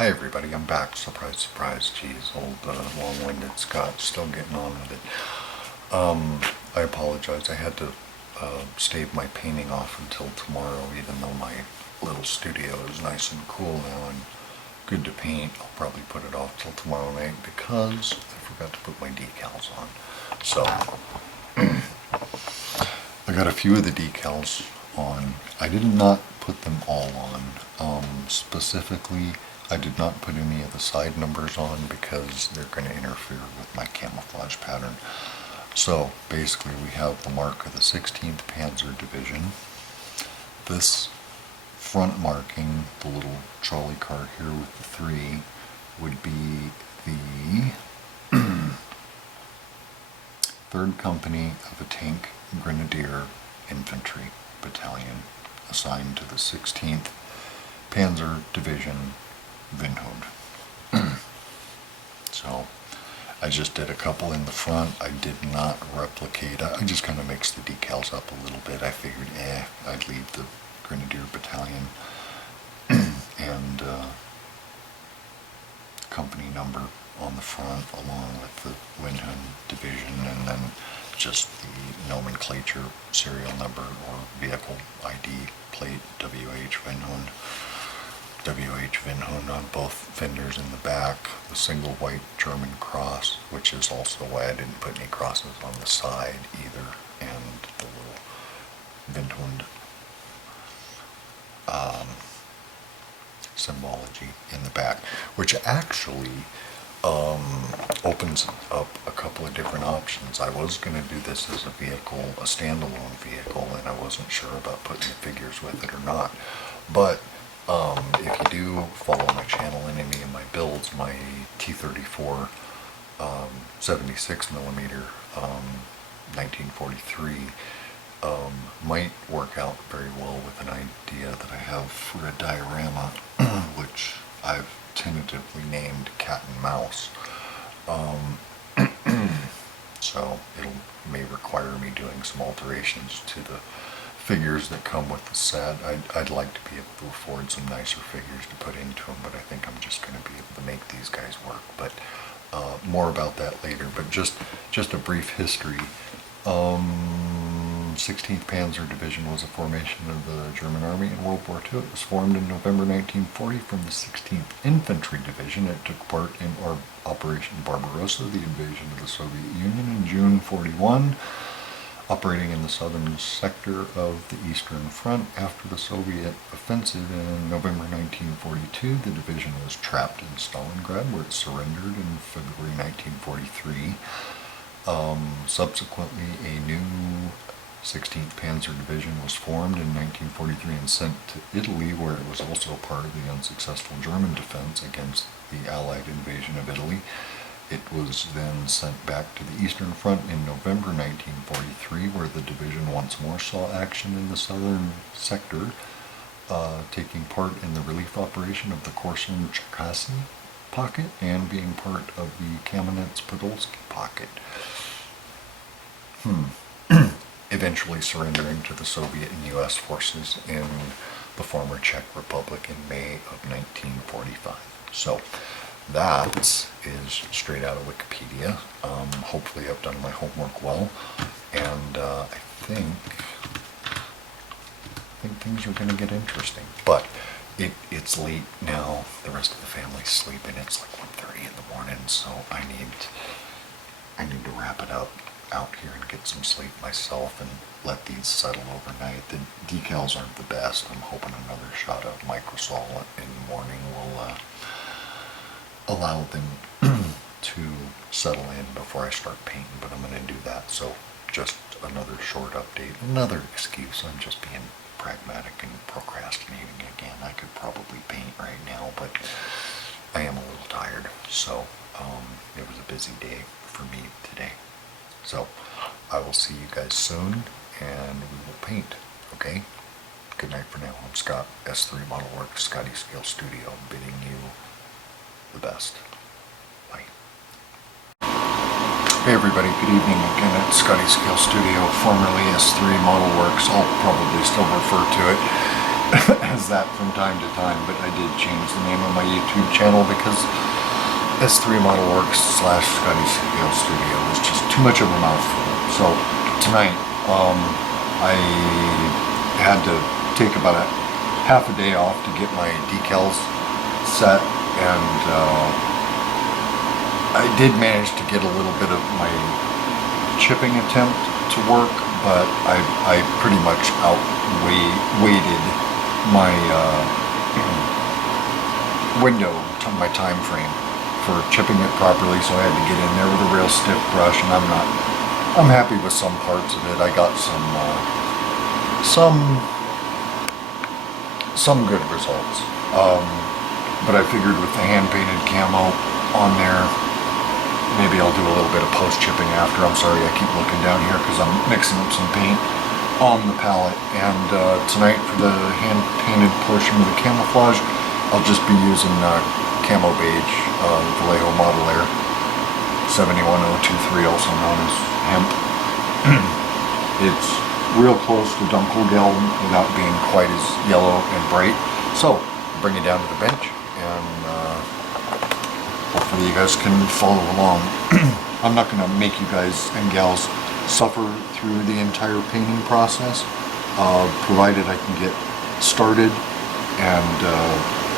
Hi everybody, I'm back. Surprise, surprise. Geez, old long-winded Scott, still getting on with it. I apologize. I had to stave my painting off until tomorrow, even though my little studio is nice and cool now and good to paint. I'll probably put it off till tomorrow night because I forgot to put my decals on. So, I got a few of the decals on. I did not put them all on. Specifically, I did not put any of the side numbers on because they're going to interfere with my camouflage pattern. So basically we have the mark of the 16th Panzer Division. This front marking, the little trolley car here with the 3, would be the 3rd Company of a Tank Grenadier Infantry Battalion assigned to the 16th Panzer Division Vinhund. So I just did a couple in the front. I did not replicate. I just kind of mixed the decals up a little bit. I figured, I'd leave the Grenadier Battalion and company number on the front along with the Vinhund Division, and then just the nomenclature serial number or vehicle ID plate WH Vinhund. WH Vinhund on both fenders in the back, the single white German cross, which is also why I didn't put any crosses on the side either, and the little Vinhund symbology in the back, which actually opens up a couple of different options. I was going to do this as a vehicle, a standalone vehicle, and I wasn't sure about putting the figures with it or not, but if you do follow my channel in any of my builds, my T-34 76 millimeter 1943 might work out very well with an idea that I have for a diorama, which I've tentatively named Cat and Mouse. So it may require me doing some alterations to the figures that come with the set. I'd like to be able to afford some nicer figures to put into them, but I think I'm just going to be able to make these guys work. But more about that later. But just a brief history. 16th Panzer Division was a formation of the German Army in World War II. It was formed in November 1940 from the 16th Infantry Division. It took part in Operation Barbarossa, the invasion of the Soviet Union, in June 41. Operating in the southern sector of the Eastern Front after the Soviet offensive in November 1942, the division was trapped in Stalingrad, where it surrendered in February 1943. Subsequently, a new 16th Panzer Division was formed in 1943 and sent to Italy, where it was also part of the unsuccessful German defense against the Allied invasion of Italy. It was then sent back to the Eastern Front in November 1943, where the division once more saw action in the southern sector, taking part in the relief operation of the Korsun-Cherkasy pocket and being part of the Kamenets-Podolsky pocket. Eventually surrendering to the Soviet and U.S. forces in the former Czech Republic in May of 1945. So that is straight out of Wikipedia. Hopefully I've done my homework well, and I think things are going to get interesting. But it's late now. The rest of the family's sleeping. It's like 1:30 in the morning, so I need to wrap it up out here and get some sleep myself and let these settle overnight. The decals aren't the best. I'm hoping another shot of microsol in the morning will allow them to settle in before I start painting, but I'm going to do that. So just another short update, another excuse. I'm just being pragmatic and procrastinating again. I could probably paint right now, but I am a little tired. So it was a busy day for me today. So I will see you guys soon, and we will paint, okay? Good night for now. I'm Scott, S3 Model Works, Scotty Scale Studio, bidding you the best. Bye. Hey everybody, good evening again at Scotty Scale Studio, formerly S3 Model Works. I'll probably still refer to it as that from time to time, but I did change the name of my YouTube channel because S3 Model Works / Scotty Scale Studio was just too much of a mouthful. So tonight, I had to take about a half a day off to get my decals set, and I did manage to get a little bit of my chipping attempt to work, but I pretty much outweighed my window, my time frame for chipping it properly, so I had to get in there with a real stiff brush, and I'm happy with some parts of it. I got some good results, but I figured with the hand painted camo on there, maybe I'll do a little bit of post chipping after. I'm sorry, I keep looking down here because I'm mixing up some paint on the palette, and tonight for the hand painted portion of the camouflage, I'll just be using Camo Beige Vallejo Model Air 71023, also known as hemp. It's real close to Uncle Scotty without being quite as yellow and bright. So bring it down to the bench, and hopefully you guys can follow along. I'm not going to make you guys and gals suffer through the entire painting process, provided I can get started and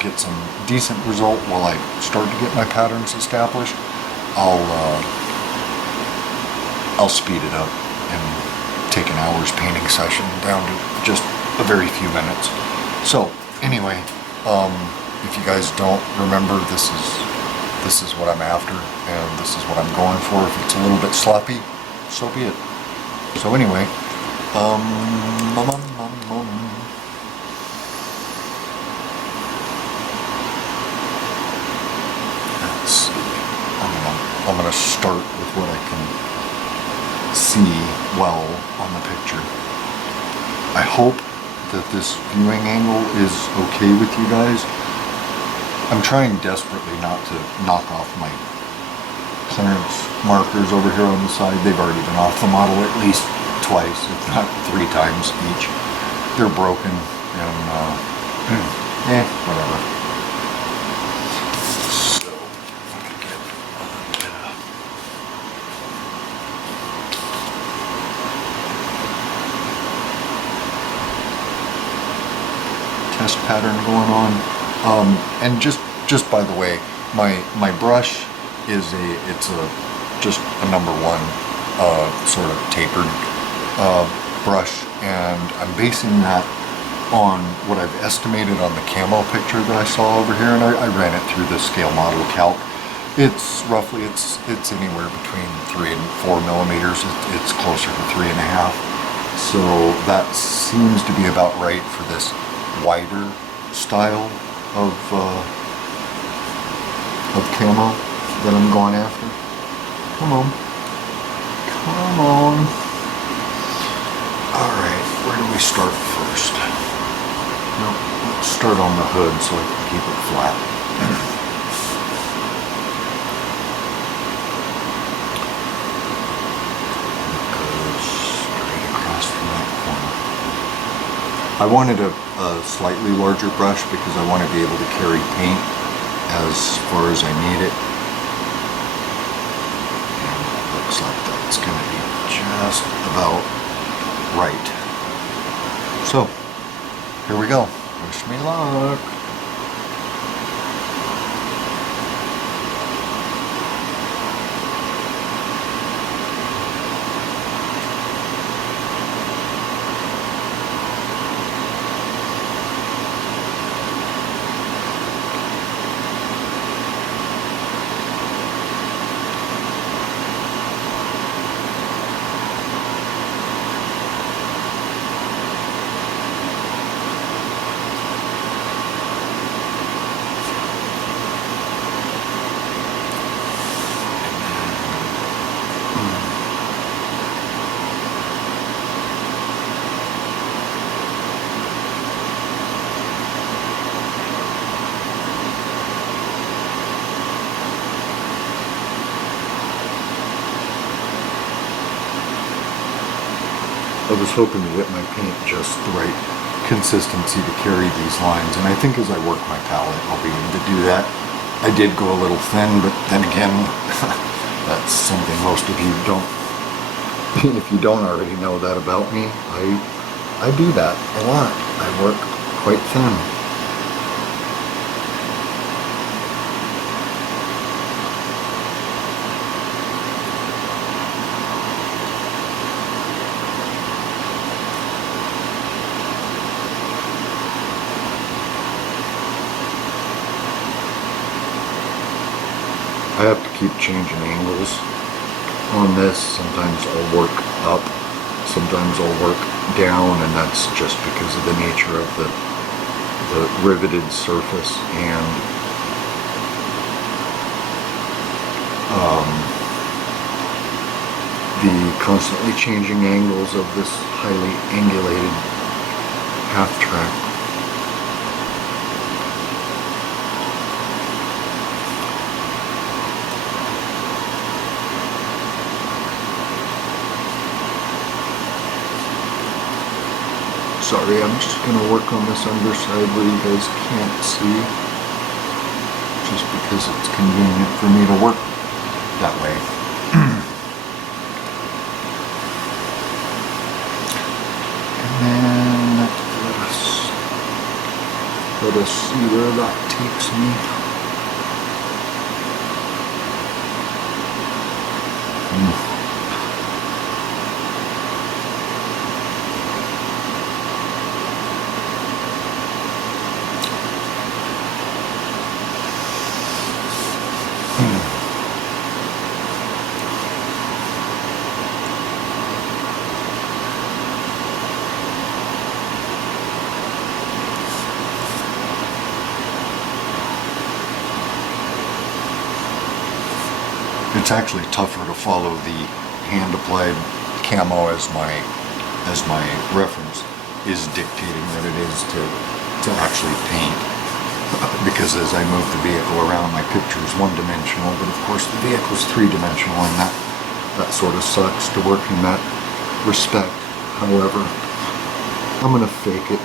get some decent result while I start to get my patterns established. I'll speed it up and take an hour's painting session down to just a very few minutes. So anyway, if you guys don't remember, this is what I'm after, and this is what I'm going for. If it's a little bit sloppy, so be it. So anyway, let's see. I'm gonna start with what I can see well on the picture. I hope that this viewing angle is okay with you guys. I'm trying desperately not to knock off my clearance markers over here on the side. They've already been off the model at least twice, if not 3 times each. They're broken, and whatever. So, let me get test pattern going on. And just by the way, my brush is just a number 1 sort of tapered brush, and I'm basing that on what I've estimated on the camo picture that I saw over here, and I ran it through the scale model calc. It's roughly it's anywhere between 3 and 4 millimeters. It's closer to 3.5. So that seems to be about right for this wider style of camo that I'm going after. Come on. Come on. Alright, where do we start first? No, let's start on the hood so I can keep it flat. It goes straight across from that corner. I wanted a slightly larger brush because I want to be able to carry paint as far as I need it. And it looks like that's going to be just about right. So, here we go. Wish me luck. I was hoping to get my paint just the right consistency to carry these lines, and I think as I work my palette I'll be able to do that. I did go a little thin, but then again that's something most of you don't, if you don't already know that about me, I do that a lot. I work quite thin. I have to keep changing angles on this. Sometimes I'll work up, sometimes I'll work down, and that's just because of the nature of the riveted surface and the constantly changing angles of this highly angulated half-track. Sorry, I'm just going to work on this underside where you guys can't see, just because it's convenient for me to work that way. And then let us see where that takes me. It's actually tougher to follow the hand-applied camo as my reference is dictating that it is to actually paint, because as I move the vehicle around, my picture is one-dimensional, but of course the vehicle is three-dimensional, and that sort of sucks to work in that respect. However, I'm gonna fake it.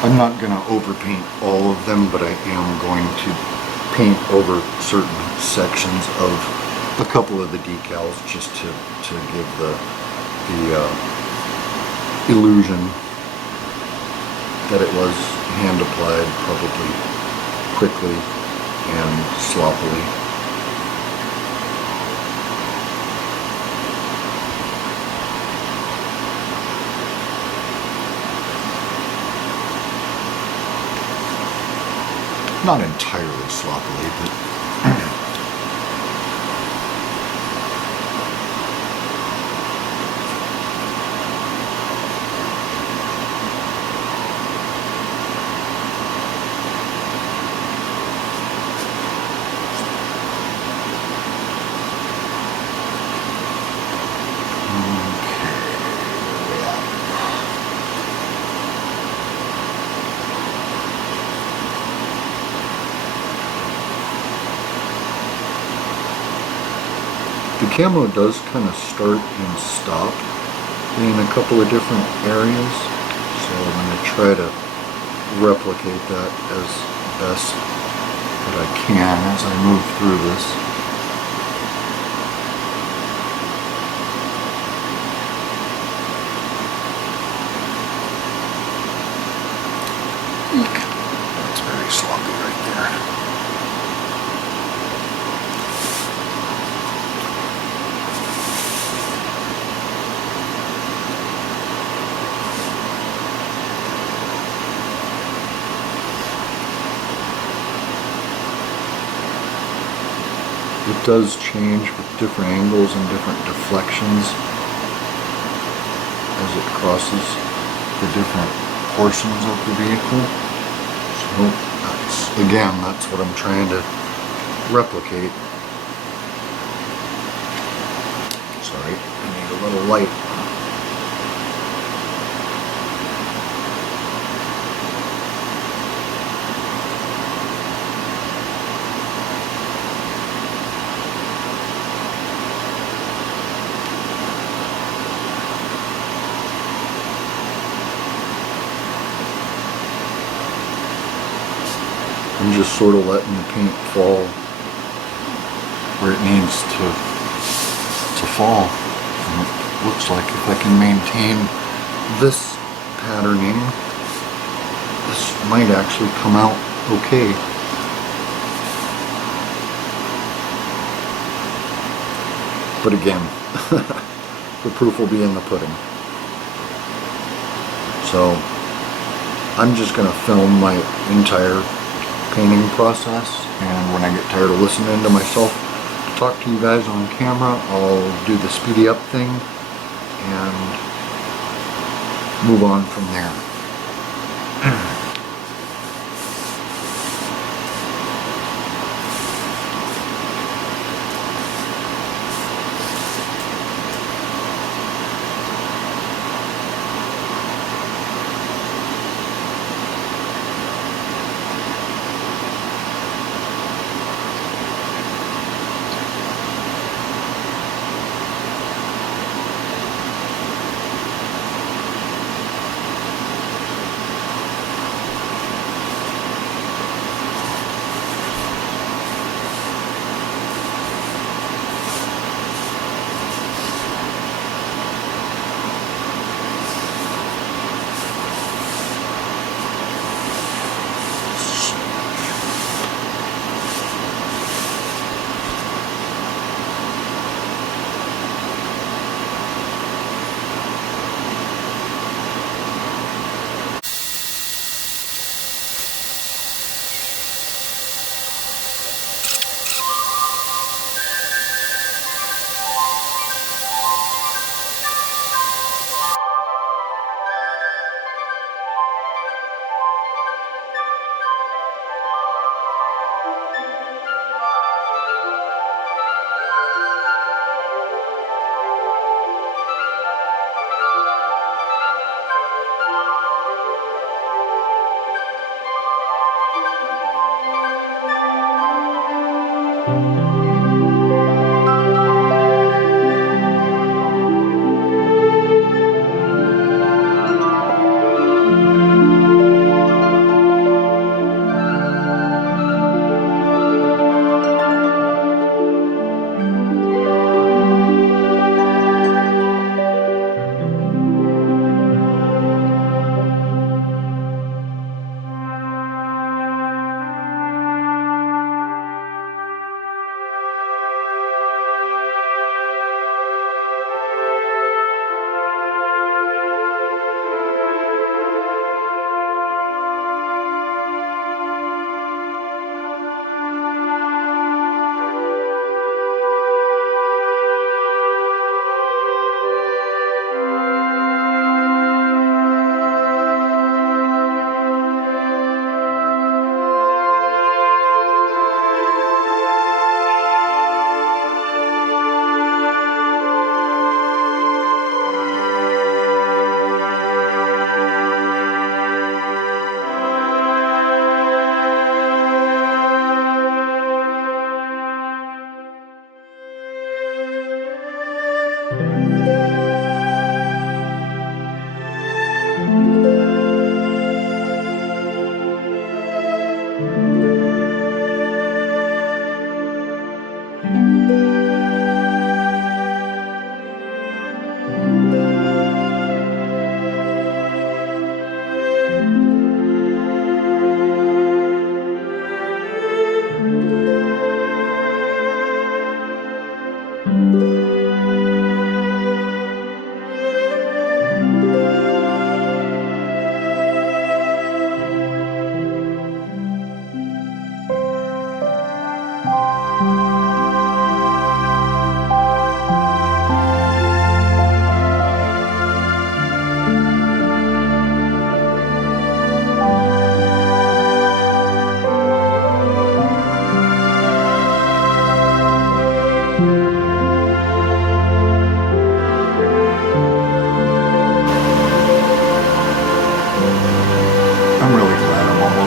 I'm not going to overpaint all of them, but I am going to paint over certain sections of a couple of the decals just to give the illusion that it was hand applied, probably quickly and sloppily. Not entirely sloppily, but the camo does kind of start and stop in a couple of different areas, so I'm going to try to replicate that as best that I can as I move through this. That's very sloppy right there. It does change with different angles and different deflections as it crosses the different portions of the vehicle. So that's what I'm trying to replicate. Sorry, I need a little light. I'm just sort of letting the paint fall where it needs to fall. And it looks like if I can maintain this patterning, this might actually come out okay. But again, the proof will be in the pudding. So I'm just going to film my entire painting process, and when I get tired of listening to myself talk to you guys on camera, I'll do the speedy up thing and move on from there.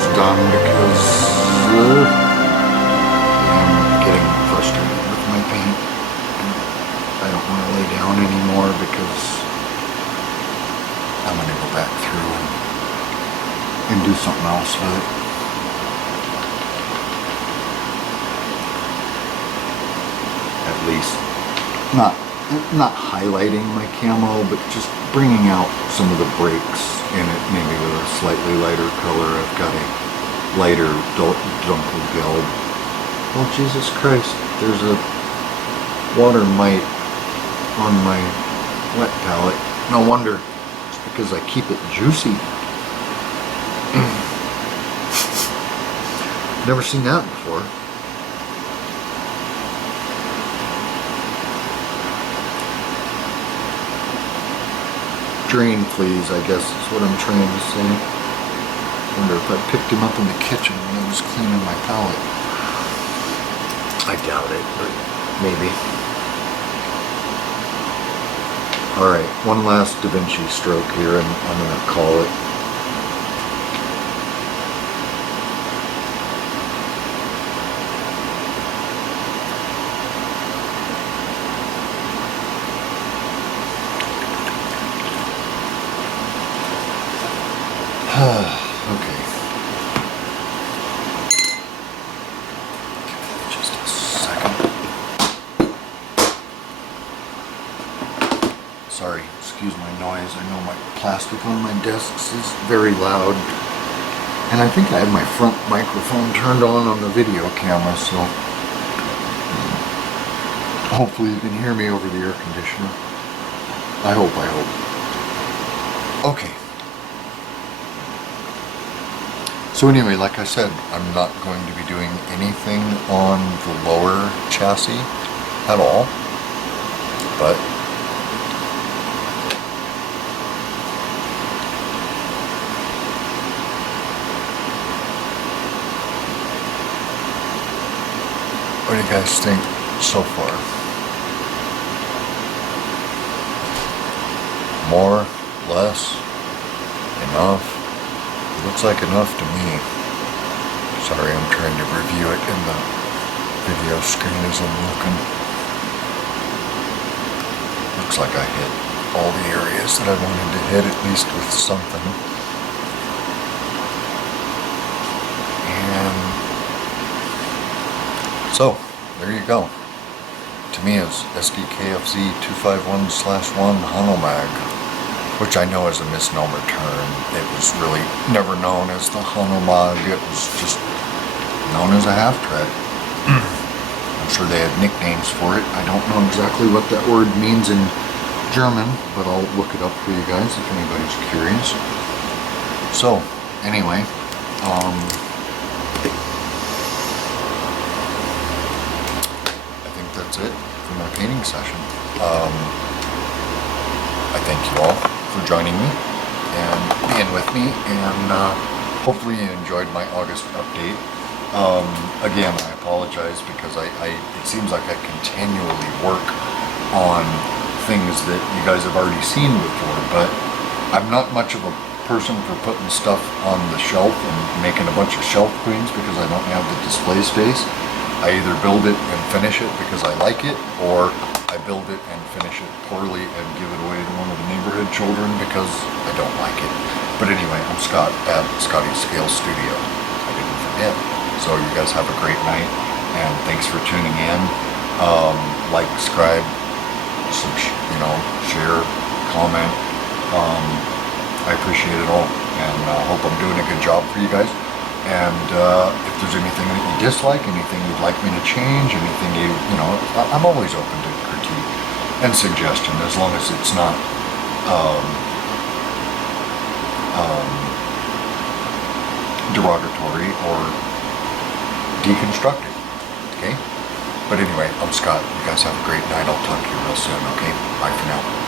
almost done because I'm getting frustrated with my paint. I don't want to lay down anymore because I'm going to go back through and do something else with it. At least not highlighting my camo, but just bringing out some of the breaks in it, maybe with a slightly lighter color. I've got a lighter Dunkel Gelb. Oh Jesus Christ, there's a water mite on my wet palette. No wonder, it's because I keep it juicy. Never seen that before. Drain please, I guess is what I'm trying to say. Wonder if I picked him up in the kitchen when I was cleaning my palette. I doubt it, but maybe. Alright, one last Da Vinci stroke here and I'm going to call it. Okay. Just a second. Sorry, excuse my noise. I know my plastic on my desks is very loud. And I think I have my front microphone turned on the video camera, so hopefully you can hear me over the air conditioner. I hope. Okay. So anyway, like I said, I'm not going to be doing anything on the lower chassis at all, but what do you guys think so far? More? Less? Enough? Looks like enough to me. Sorry, I'm trying to review it in the video screen as I'm looking. Looks like I hit all the areas that I wanted to hit, at least with something. And so, there you go. Tamiya's SDKFZ 251/1 Hanomag, which I know is a misnomer term. It was really never known as the Hanomag. It was just known as a half-track. I'm sure they had nicknames for it. I don't know exactly what that word means in German, but I'll look it up for you guys if anybody's curious. So, anyway, I think that's it for my painting session. I thank you all for joining me and being with me, and hopefully you enjoyed my August update. Again, I apologize because it seems like I continually work on things that you guys have already seen before, but I'm not much of a person for putting stuff on the shelf and making a bunch of shelf queens because I don't have the display space. I either build it and finish it because I like it, or I build it and finish it poorly and give it away to one of the neighborhood children because I don't like it. But anyway, I'm Scott at Scotty's Scale Studio. I didn't forget. So you guys have a great night, and thanks for tuning in. Like, subscribe, share, comment. I appreciate it all, and hope I'm doing a good job for you guys. And if there's anything that you dislike, anything you'd like me to change, anything I'm always open to critique and suggestion, as long as it's not derogatory or deconstructive, okay? But anyway, I'm Scott. You guys have a great night. I'll talk to you real soon, okay? Bye for now.